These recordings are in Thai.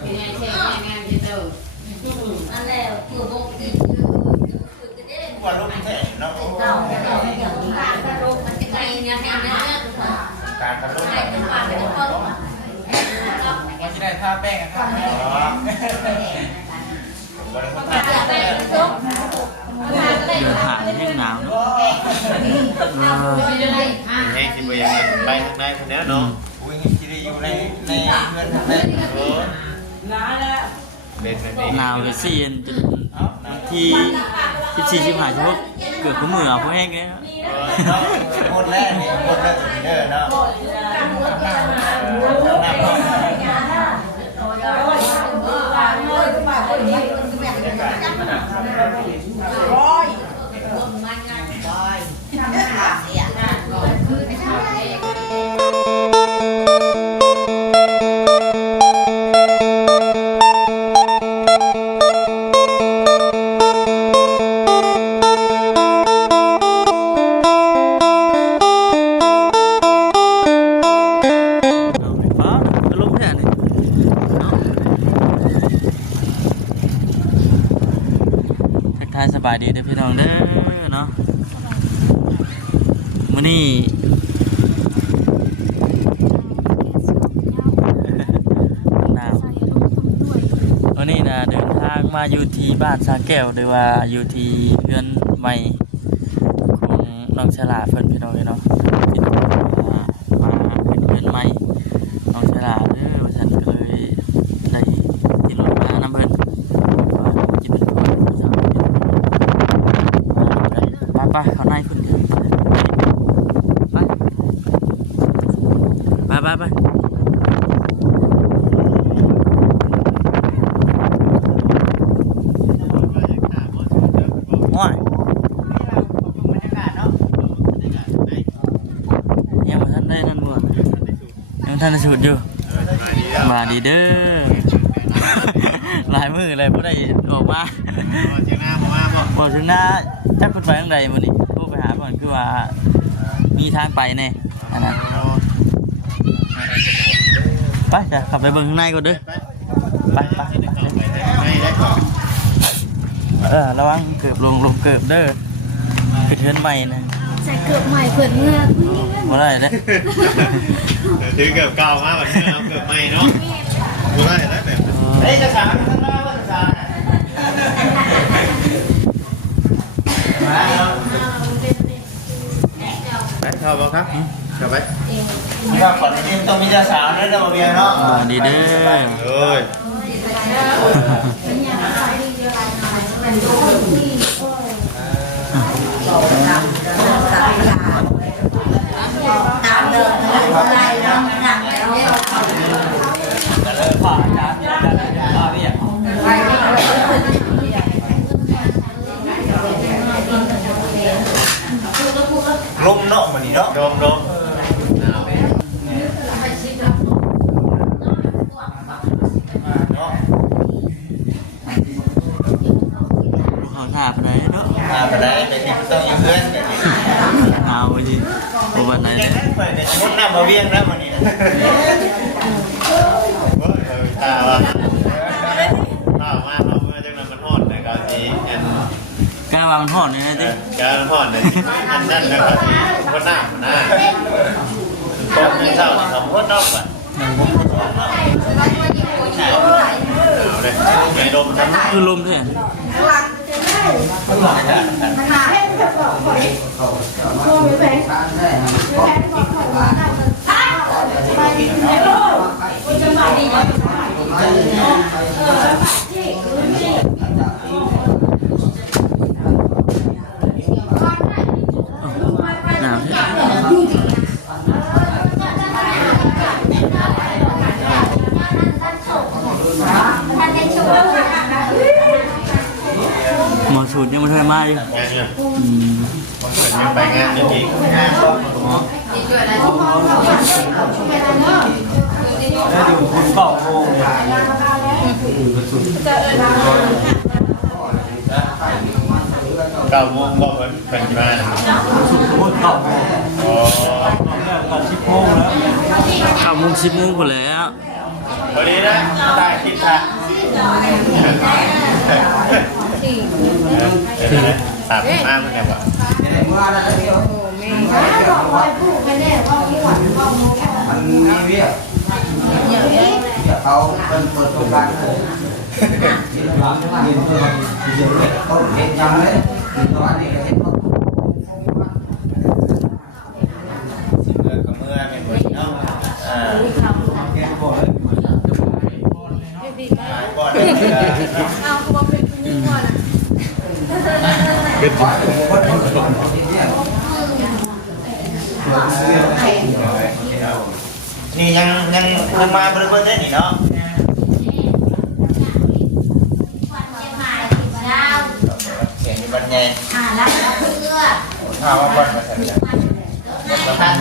อันแรกคือโบกิวันรุ่งแท้เนาะการกระโดดมันจะไงเนี่ยแค่นี้การกระตุ้นการเป็นการเป็นคนว่าจะได้ท่าแป้งกันครับวันรุ่งแท้เเดือดหาแห้งหนาวเนาะ แห้งสิบอย่างไปทางไหนคนนี้เนาะวิ่งที่ได้อยู่ในเงินทางไหนเป็นแบบนี้ หนาวเลยสิจนที่14-15ชั่วโมงเกือบคุ้มมือเอาพวกแห้งเลยนะ หมดแล้วนี่หมดแล้วเด้อเนาะสบายดีเด้อพี่น้องเด้อเนาะมื้อนี้หนาววันนี้นะเดินทางมาอยู่ที่บ้านสาแก้วหรือว่าอยู่ที่เพื่อนใหม่ของน้องฉลาดเพิ่นพี่น้องเนาะที่มาเป็นเพื่อนใหม่น้องฉลาดเด้อว่าฉันก็เลยได้ที่รถมานำเพิ่นกินเป็นคนไปเขาในคุณไปโอ้ยยังมาท่านได้นั่นบ่ยังท่านสูดอยู่มาดีเด้อหลายมือเลยบ่ได้ออกมาบ่ถึงหน้าจักเพิ่นไปทางใดมื้อนี้ผู้ไปหาเพิ่นคือว่ามีทางไปแน่อันนั้นไปจ้ะขับไปเบิ่งข้างในก่อนเด้อไประวังเกือบลงเกือบเด้อคือเทินใหม่นะใส่เกือบใหม่เปิดเมื่อบ่ได้เด้อถือเกือบเก่ามากแบบนี้เอาเกือบใหม่เนาะบ่ได้แล้วแบบเฮ้ยจะสามข้างหน้าว่าจะสามไปเข้าบ่ครับเข้าไปนี่ว่าก่อนนี้ต้องมีเจ้าสาวด้วยเด้อบ่เบียงเนาะดีเด้อเอ้ยตามเดิมอะไรน้องหนักแล้วลมเนาะมันนี่เนาะลมขอถามได้เนาะไปได้แต่ที่ต้องอยู่เพื่อนเอาไปดิโอ้วันไหนเนี่ยมุดน้ำมาเวียงนะมันนี่มาเมื่อจังนั้นมันห่อนเลยครับที่กล้าว่ามันห่อนเลยนะดิการห่อนเลยอันนั้นนะครับที่ก็น้ำนะตอนนี้เช้าทำก็นอกอ่ะไงลมทั้งคือลมด้วยหนาวใช่หมอสูตรยังไม่เคยมาอยู่ยังไปงานจริงๆงานแล้วอยู่คุณเป่าโมงเนี่ย9 โมงก็เป็นกี่บ้านคุณเป่าโมง10 โมงแล้ว9 โมง 10 โมงหมดแล้ว วันนี้นะตายคิดค่ะถามมากเหมือนกันว่ามันมีเวียเขาเป็นเปิดโรงงานกินหลังกินเพื่อเดี๋ยวเขาเห็นยังเลยตอนนี้ก็เห็นเขา สิเมื่อกับเมื่อเป็นคนเนาะก่อนเอาตัวเป็นผู้ก่อน นี่ยังมาบริเวณนี้เนาะเสียงอยู่บรรยาย แล้วเพื่อ ข้าวว่าก่อนมาใส่แล้วท่าน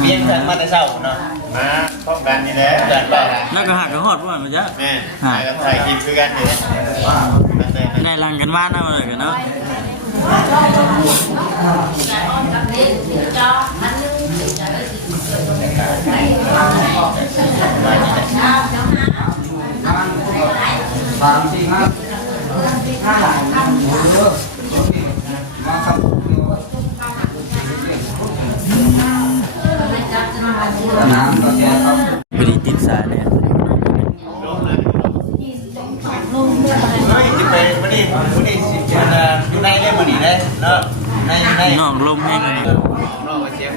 เมียนเพิ่งมาแต่เช้าเนาะมาพบกันนี่แหละกันไป แล้วก็หักก็หอดบ่มันจ้ะ แม่ถ่ายกับถ่ายคลิปคือกันนี่ ได้รังกันบ้านเอาเลยกันเนาะ สามสี่ห้ามาครับน้ำก็แก่ครับ ไม่ได้ติดสายเลย เฮ้ยจะไปวันนี้สิอยู่ในเรื่องวันนี้เลยเนาะใน น้องลมแห้งเลย นอกเชฟ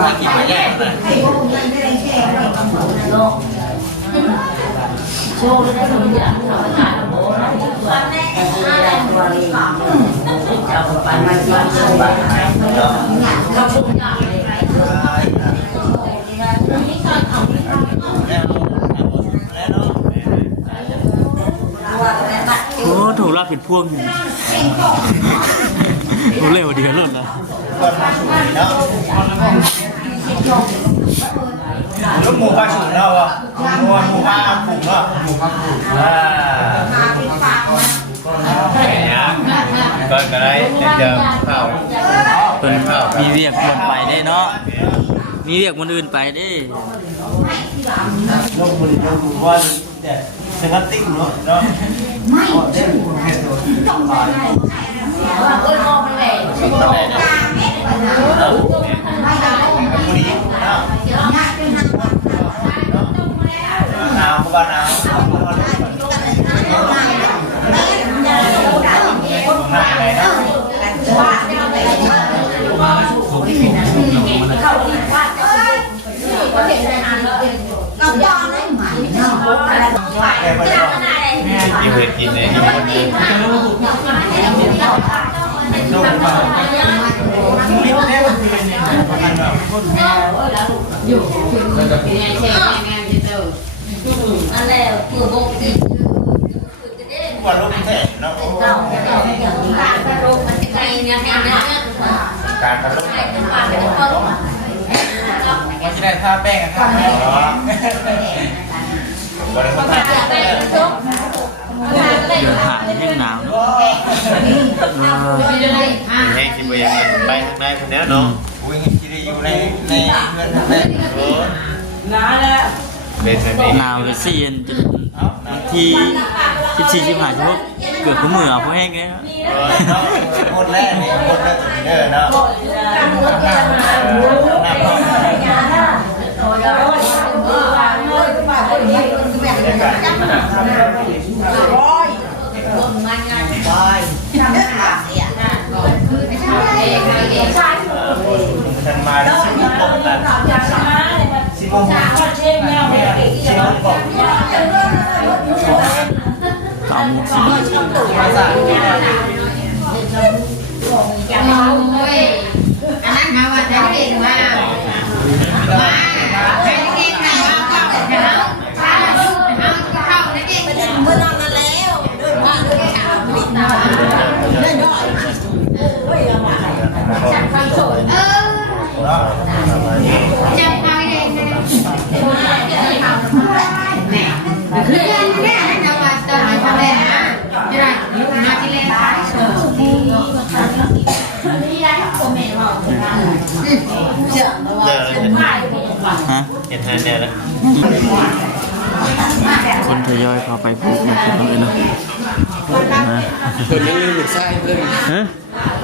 มากินมาแย่เลย โชว์ได้ทุกอย่างเราขายโบนะวันแม่อะไรตัวนี้จะไปมาที่บ้านเราชุบยาเลยนี่ก็ทำแล้วเนาะ โอ้ถูกรับผิดพ่วงอยู่รู้เร็วดีกันหมดนะ เนาะลูกหมูปลาฉุนเนาะวะหมูปลาผุ่มเนาะหมูปลาผุ่มก็ได้เจอข้าว เป็นมีเรียกคนไปได้เนาะมีเรียกคนอื่นไปได้ ลงมือลงมือว่าแต่สกัดติ้งเนาะเนาะไม่เด่นเห็ดตัวต้องตายก็มองไปเลย ต้องได้นะผู้หญิงเนาะหนาวบ้านหนาวกินเผ็ดกินเลยกินคนเดียวอะไรคือโบกี้ วันลูกแท้เนาะ การประโลมมันจะไงเนี่ยเนี่ย การทำลูก ว่าจะได้ท่าแป้งท่าแป้ง วันนี้คนไทย เดือดหางแห้งหนาวเนาะ ให้คิดว่าอย่างนั้นไปทางไหนคนนี้เนาะวิ่งที่ได้อยู่ในเงินในโอ้เป็นแบบนี้ หนาวเลยสี่เย็นจนบางที14-15ชั่วโมงเกือบก็มือเอาพวกแห้งเลยนะ หมดแล้วนี่หมดแล้วเนาะฉันมาสิบโมงนะ10 โมงต่ำสิ ภาษา อันนั้นมาว่าจะเก่งมากมาใครเก่งไหนว่าเข้าเข้าเข้านะเก่งเมื่อนอนมาแล้วด้วยว่าด้วยข่าวนิดหน่อยด้วยจับความสดจับความเองนะคือแค่ให้เราว่าตอนมาทำแรกนะจะได้มาที่แรกนี่ได้คอมเมนต์เราเชื่อว่า ฮะ เ ห็นทานแน่แล้ว คนทยอยเข้าไปปลูกนะพี่น้องเอ้ยเนาะนะ เพิ่นยังลืมลูกชายเพิ่น ฮะ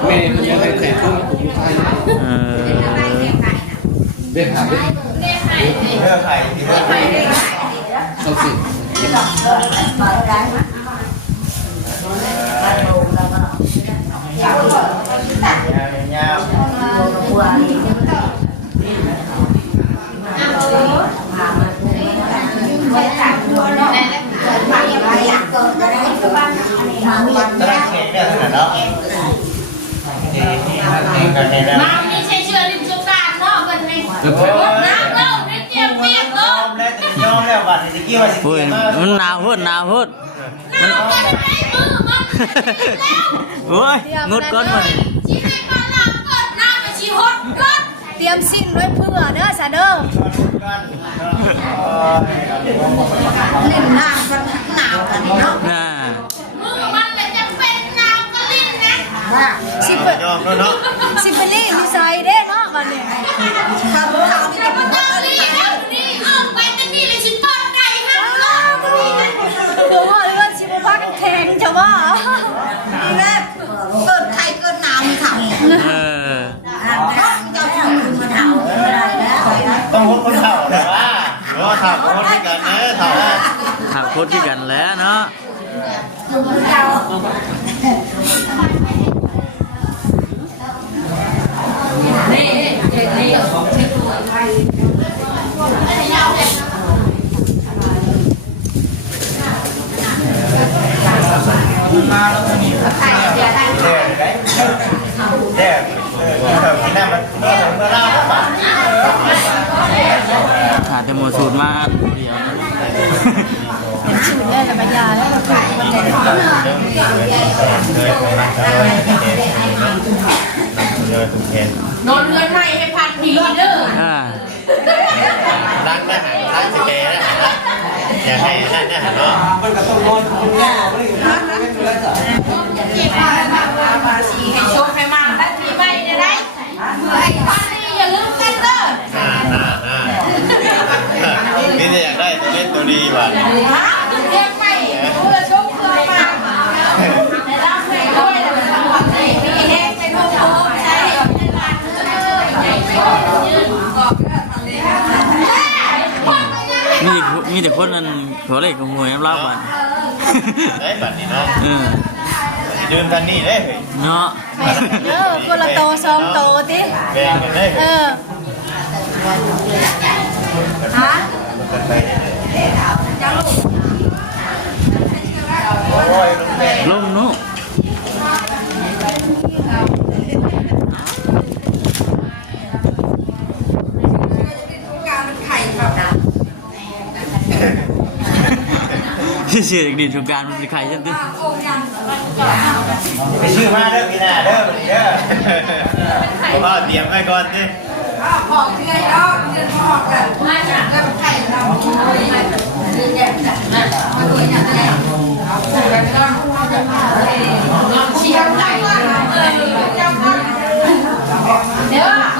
แม่เพิ่นยังให้แต่ทุ่มผมลูกชาย เออ เด็กหาเด็ก เลือกไข่ที่เลือกไข่ เขาสิ ยาว ตลาดเขตเนี่ยขนาดเนาะนี่กันเนี่ยนะ มาไม่ใช่เชื่อริมสุการเนาะกันนี่ แล้วพอ น้ำเนาะไม่เจ็บเปียก ย เนาะ อมแล้วจะยอมแล้วบัดนี้จะกี้ว่าสิ โอ้ย กี้มา มันหนาวโพดหนาวโพด น้ำกันไอ้มือมัน โอ้ยงดก้อนมาดิ ชี้ให้ปลาน้ำกดน้ำมาชี้ฮดกด เตรียมสิ้นไว้เพื่อเด้อซะเด้อเล่นน้ำกันหนาวกันเนาะ น่า มือมันเลยจะเป็นน้ำกระลิ่นนะ ว่าสิไป ยอมแล้วเนาะ สิไปรีอยู่ไสเด้เนาะบัดนี้ครับข่าวนี่ แต่มันต้องรีบแล้วนี่ออกไปกันนี่เลยชิบะไก่ห้ามลงนี่นะ เดี๋ยวว่าเรื่องสิบ่พักแข็งจะว่านี่แหละเกิดใครเกิดหนาวมีเฒ่า เออ เจ้าของมาเฒ่าไม่ได้แล้ว ต้องพบคนเฒ่าแต่ว่าหรือว่าเฒ่าคนที่กันนะเฒ่า ถามโคตรที่กันแล้วเนาะ มาแล้วคนนี้ แดดกินน้ำมันเมื่อเล่าป่ะ ขาดแต่หมดสูตรมาอันเดียว สูตรแม่จะมายาแล้ว นอนเรือนในให้พันผีเด้อ อ่า ร้านอาหารร้านสเกย์นะฮะอยากให้ร้านอาหารเนาะ มันก็ต้องนอนคนแก่ไม่ได้ไม่ได้จ้ะ เก็บมาสีให้โชว์ให้มาได้ปีใหม่ได้ไหมไอ้พันนี่อย่าลืมกันเด้อ พี่จะอยากได้ตัวเล่นตัวดีว่ะ ฮะเรียกใหม่รู้ละชกเคยมาแต่รับให้ด้วยแต่มันต้องวัดให้มีแห้งในโค้งใช่ในร้านยืนกอก มีแต่คนนั้นขอเลขขโมยน้ำเหล้าบัน ได้บัตรนี่เนาะ เออ ยืมกันนี่ได้เลย เนาะ คนละโตสองโตติ แบ่งกันได้ เอ เลย อฮะ โอ้ยลุงแม่ ลงนุเสียอีกดินสงการมันเป็นใครจังติ ไปชื่อมาเด้อพี่นาเด้อวันนี้เด้อผมเอาเตรียมให้ก่อนดิ เชียร์ไหนเดี๋ยว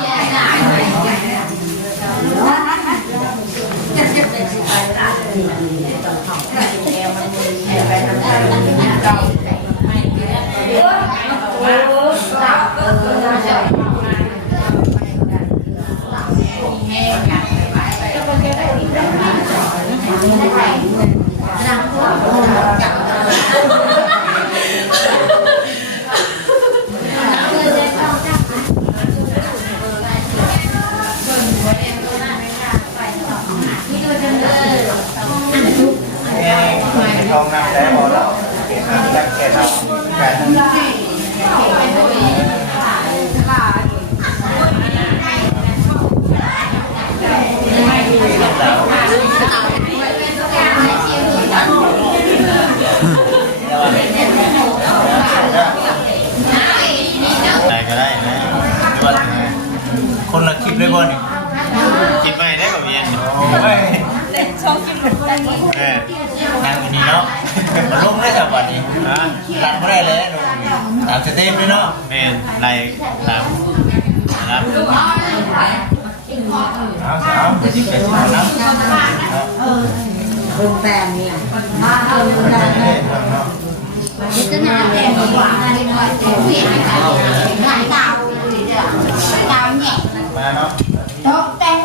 ทองนำได้หมดแล้วเก็บน้ำยักษ์แก่เราการได้ก็ได้นะคนละคลิปเลยบอลคลิปใหม่ได้แบบนี้โอ้ย ชอบกินหมูกระทะ แม่นั่งวันนี้เนาะมาลงได้แต่วันนี้ฮะรันไม่ได้เลยลงตามสเต็ปเลยเนาะแม่ไรตามนะครับ โรงแรมเนี่ยจะน่าแก่กว่าเสียงหลายดาวดาวเนี่ยตกแต่ง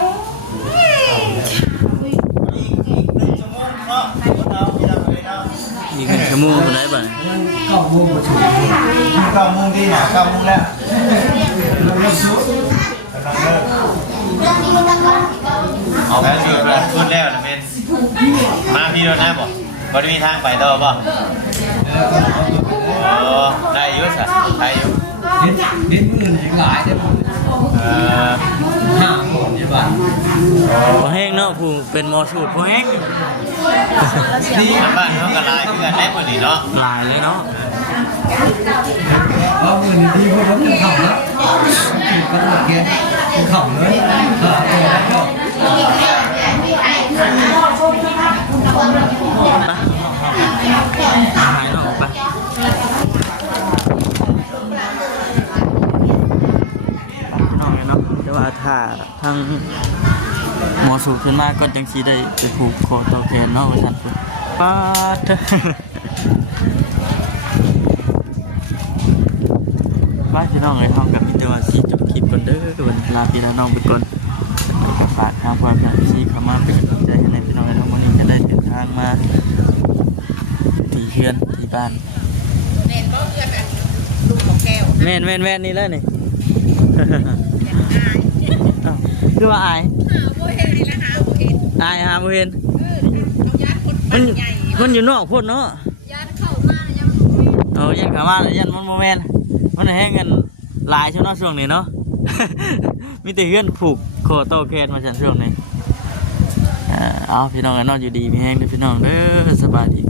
มีเป็นชั่วโมงคนไหนบ้าง 9 โมงที่หา9 โมงแล้วเอาแล้วสิพูดแล้วนะเมนมาพี่โดนน้ำบ่บ่ได้มีทางไปต่อบ่ได้อยู่สิได้อยู่ ดิ้นมือหญิงหลายเนี่ย5 คนใช่ป่ะ พอแห้งเนาะผู้เป็นหมอสูตรพอแห้ง นี่บ้านเขาก็ลายเพื่อนได้พอดีเนาะ หลายเลยเนาะ เอาเงินดีพวกนั้นขำนะก็หนักเงี้ยขำเลยหายเนาะไปน้องเนาะแต่ว่าถ้าทางหมอสูตรขึ้นมาก็จังสีได้ไปผูกคอต่อแขนเนาะว่าซั่นพุ่นป๊าดบ้านพี่น้องเลยเท่ากับมิตรวาสีจบคลิปก่อนเด้อวันลาพี่น้องไปก่อนฝากทางความสัมพันธ์ที่เข้ามาเป็นกำลังใจให้ในพี่น้องในวันนี้จะได้เดินทางมาที่เฮือนที่บ้านแม่นนี่แหละนี่ คือว่าอายอายหาบ่เห็นมันอยู่นอกพุ่นเนาะยันเข้ามาแล้วยันมันโมเมนมันแห้งกันหลายช่วงช่วงนี้เนาะ มีแต่เพื่อนผูกคอโต้แคนมาฉันช่วงนี้เอาพี่น้องกันนอนอยู่ดีมีแห้งด้วยพี่น้องเด้อสบายดี